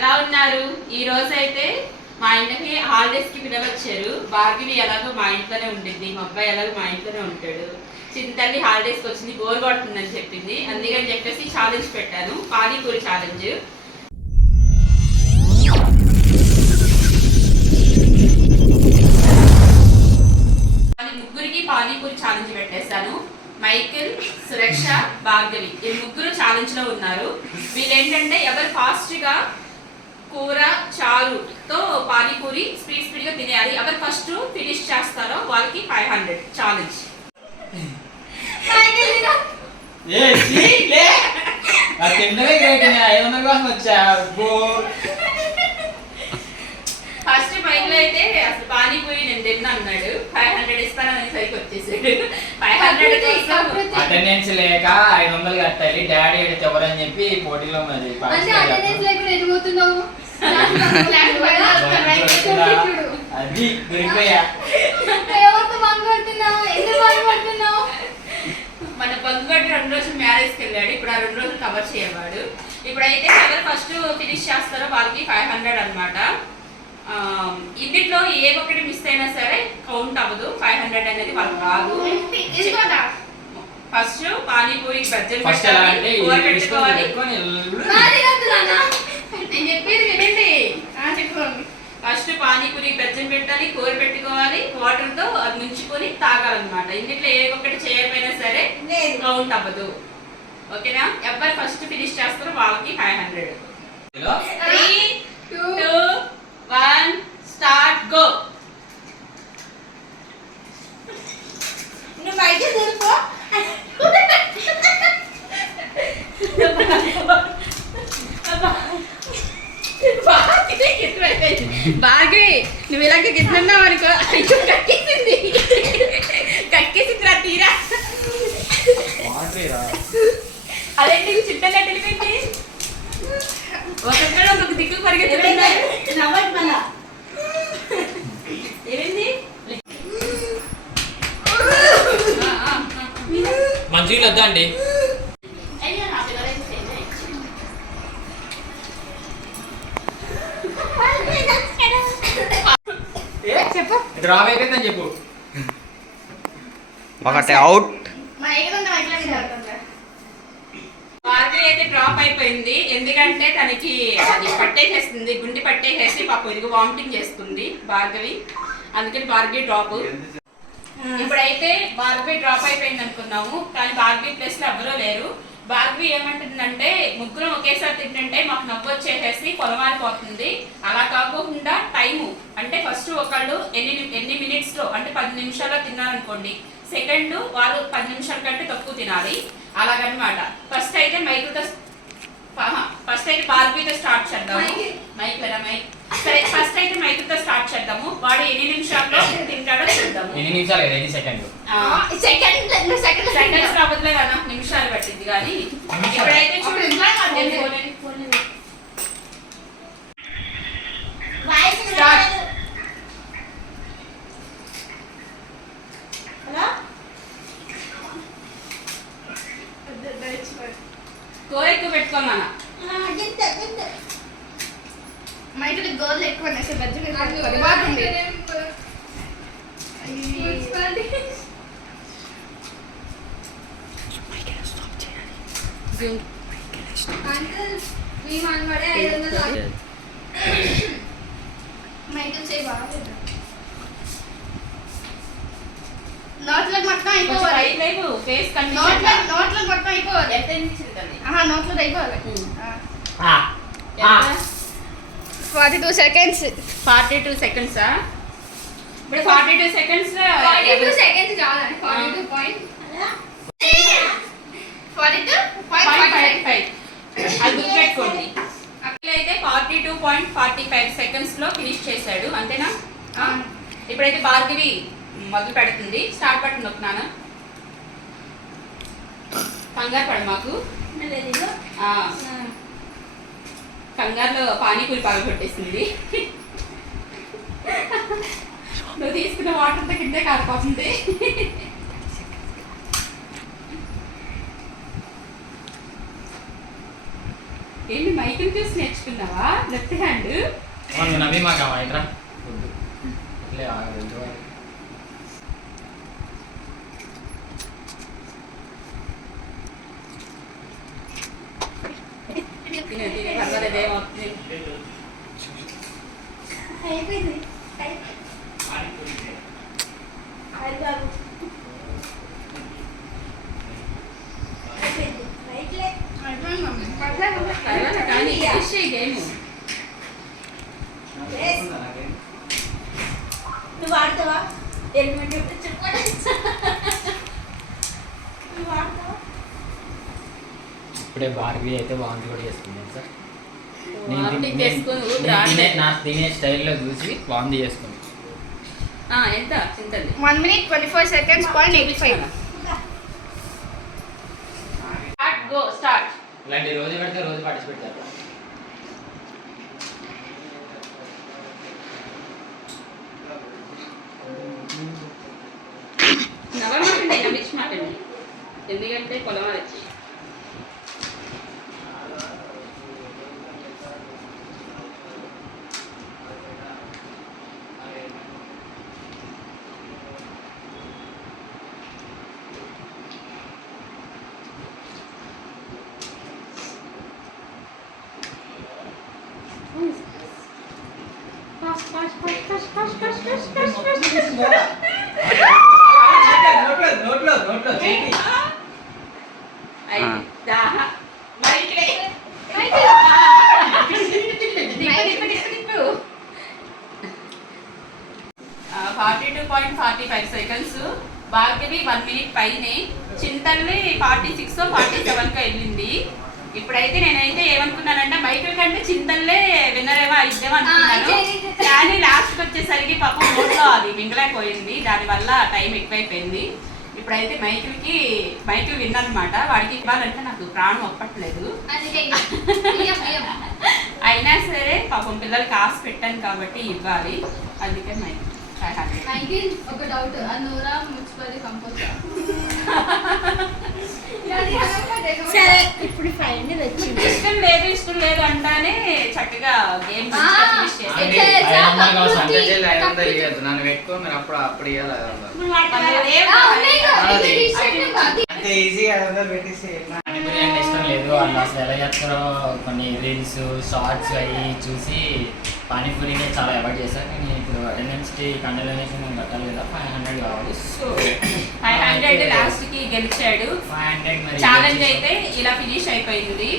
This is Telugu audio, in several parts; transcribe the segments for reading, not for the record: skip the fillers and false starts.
ఎలా ఉన్నారు? ఈ రోజు అయితే మా ఇంటికి హాలిడేస్ కి పిలవచ్చారు. భార్గవి ఎలాగో మా ఇంట్లోనే ఉండిద్ది, మా అబ్బాయి ఎలాగో మా ఇంట్లోనే ఉంటాడు. చిన్న తల్లి హాలిడేస్కి వచ్చింది, బోర్ కొడుతుందని చెప్పింది. అందుకని చెప్పేసి ఛాలెంజ్ పెట్టాను, పానీపూరి ఛాలెంజ్. ముగ్గురికి పానీపూరి ఛాలెంజ్ పెట్టేస్తాను. మైకిల్, సురక్ష, భార్గవి ఈ ముగ్గురు ఛాలెంజ్ లో ఉన్నారు. వీళ్ళు ఏంటంటే ఎవరు ఫాస్ట్ గా కూర చారుతో పానీపూరి స్పీడ్ గా తినేయాలి. ఎవరు ఫస్ట్ ఫినిష్ చేస్తారో వాళ్ళకి 500 ఛాలెంజ్. ఫస్ట్ మైక్ లో అయితే అసలు పానీపూరి నేను తిన్నా అన్నాడు. 500 ఇస్తానని సరికి వచ్చేసాడు. 500 అటెండెన్స్ లేక 500 కట్టాలి, డాడీ ఎడితే ఎవరని చెప్పి పోటీలో మరి అది దొరికిపోయా. మన బంగోటి 2 రోజులు మ్యారేజ్కి వెళ్ళాడు. ఇప్పుడు ఆ 2 రోజులు కవర్ చేయవాడు. ఇప్పుడైతే ఎవరు ఫస్ట్ ఫినిష్ చేస్తారో వాళ్ళకి 500 అన్నమాట. ఇంటిలో ఏ ఒక్కటి మిస్ అయినా సరే కౌంట్ అవ్వదు. 500 అనేది వాళ్ళకి రాదు. ఫస్ట్ పానీపూరి బజ్జీలు పెట్టాలి, కూర పెట్టుకోవాలి. నేను చెప్పేది వినండి. ఫస్ట్ పానీపూరి బజ్జీలు పెట్టాలి, కూర పెట్టుకోవాలి, వాటర్ తో అది ముంచుకొని తాగాలన్నమాట. ఇంటిలో ఏ ఒక్కటి చేయకపోయినా సరే కౌంట్ అవ్వదు. ఓకేనా? ఎవరు ఫస్ట్ ఫినిష్ చేస్తారో వాళ్ళకి 500. 3, 2, 1 స్టార్ట్ గో. నువ్వు బయట చూడుకో. బాగా నువ్వు ఇలాగే గిట్లున్నావు అనుకో. అయ్యో కక్కేసింది, కక్కేసిందిరా తీరా. అదేంటి చిట్టలెట్ వెళ్ళిపోయింది. ఒకక్కడ ఒక దిక్కు పరిగెత్తుతున్నారు. ఏమైంది? మంచిగా వద్దా అండి? చెప్పు, డ్రాప్ అయిపోయిందని చెప్పు. ఒకటి అవుట్. భార్గవి అయితే డ్రాప్ అయిపోయింది. ఎందుకంటే తనకి అది పట్టేసేస్తుంది, గుండె పట్టేసేసి పాపం ఇదిగో వామిటింగ్ చేసుకుంది భార్గవి. అందుకని భార్గవి డ్రాప్. ఇప్పుడైతే భార్గవి డ్రాప్ అయిపోయింది అనుకున్నాము, కానీ భార్గవి ప్లేస్ లో ఎవరూ లేరు. భార్గవి ఏమంటుందంటే ముగ్గురం ఒకేసారి తింటుంటే మాకు నవ్వు వచ్చేసేసి పొలమారిపోతుంది. అలా కాకుండా టైము అంటే ఫస్ట్ ఒకళ్ళు ఎన్ని మినిట్స్ లో అంటే 10 నిమిషాల్లో తిన్నారనుకోండి, సెకండ్ వాళ్ళు 10 నిమిషాల కంటే తక్కువ తినాలి. అలాగనమాట. ఫస్ట్ అయితే భార్గవితో స్టార్ట్ చేద్దాము. మైక్ సరే, ఫస్ట్ అయితే మైక్తో స్టార్ట్ చేద్దాము. వాడు ఎన్ని నిమిషాల్లో తింటాడో చూద్దాము. ఎన్ని నిమిషాలు? 5 సెకండ్లు. సెకండ్స్ రాబోతులే కదా, నిమిషాలు పట్టింది. కానీ ఇప్పుడైతే చూడండి. కూర ఎక్కువ పెట్టుకోమన్నా. మైకులు గోర్లు ఎక్కువ బజ్జీ మైకులు చేయి బాగుంది. నోట్లకు మొత్తం అయిపోవాలి. నోట్లకు మొత్తం అయిపోవాలి. నోట్లో అయిపోవాలి. 42 seconds. 42 seconds. ఇప్పుడు 42 seconds లో 42 seconds చాలా. 42.45 అది గుర్తుపెట్టుకోండి. అట్లయితే 42.45 seconds లో ఫినిష్ చేశాడు. అంతేనా? ఇప్పుడైతే భార్గవి మొదలు పెడుతుంది. స్టార్ట్ బటన్ నొక్కునాను. కంగారు పడు మాకు. కంగారులో పానీపూరి పగలగొట్టేసింది. నువ్వు తీసుకున్న వాటర్ అంతా కిందే కారిపోతుంది. ఏంటి మైకిల్ చూసి నేర్చుకున్నావా లెఫ్ట్ హ్యాండ్? అవును నవ్వి మాకు ఇట్రా ఇట్లే ఆగదు. పర్వాలేదు ఏమవుతుంది. అయిపోయింది పర్వాలేదు కానీ ఫినిష్ చేయి గేమ్. నువ్వు ఆడతావా? ఎలిమెంట్ చెప్పండి. నువ్వు ఆడతావా? ఇప్పుడే బార్బీ అయితే వాంతి కూడా చేసుకుంది సార్. వామిటింగ్ చేసుకొని ఊపిరి నాకు తినే స్టైల్లో చూసి వాంతి చేసుకుంది. ఎంత చింతది 1 minute 24 seconds 0.85. స్టార్ట్. ఇలాంటి రోజు పెడితే రోజు పార్టిసిపేట్ చేద్దాం. నవ్వమాకండి నవ్వించమాకండి, ఎందుకంటే పొలం వచ్చి సెకండ్స్. భార్గవి 1 minute పైనే, చింతల్లి 46 47 వెళ్ళింది. ఇప్పుడైతే నేనైతే ఏమనుకున్నానంటే మైకిల్ కంటే చింతల్లే విన్నరేమో అయిద్దాం అనుకున్నాను, కానీ లాస్ట్కి వచ్చేసరికి పాపం నోట్లో అది మింగలేకపోయింది, దానివల్ల టైం ఎక్కువైపోయింది. ఇప్పుడైతే మైకిల్ విన్ అనమాట. వాడికి ఇవ్వాలంటే నాకు ప్రాణం ఒప్పట్లేదు, అయినా సరే పాపం పిల్లలకి ఆశ పెట్టాను కాబట్టి ఇవ్వాలి, అందుకే మైకిల్. ఒక డౌట్, నూరా మున్సిపల్ కంపోజర్ సరే ఇప్పుడు ఫైనల్ వచ్చింది. ఇష్టం లేదు అంటానే చక్కగా గేమ్ ఫినిష్ చేసి నన్ను పెట్టుకో మీరు అప్పుడు ఇవ్వాలి. అంతే ఈజీగా 500 పెట్టేసి పానీపూరి అంటే ఇష్టం లేదు. వాళ్ళు అసలు ఎలా చేస్తారో కొన్ని రీల్స్ షార్ట్స్ అవి చూసి పానీపూరిని చాలా అవాయిడ్ చేశారు. నేను ఇప్పుడు అటెండెన్స్కి కంటిన్యూషన్ కట్టాలి కదా, 500 కావాలి. సో 500 లాస్ట్ కి గెలిచాడు. 500 మరి ఛాలెంజ్ అయితే ఇలా ఫినిష్ అయిపోయింది.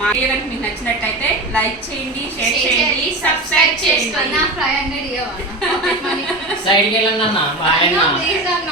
మా వీడియో కనుక మీకు నచ్చినట్టయితే లైక్ చేయండి, షేర్ చేయండి, సబ్స్క్రైబ్ చేసుకోండి. 500 ఇవ్వనా? సైడ్కి వెళ్ళండి అన్న బాయ్ అన్న. ప్లీజ్ అన్న.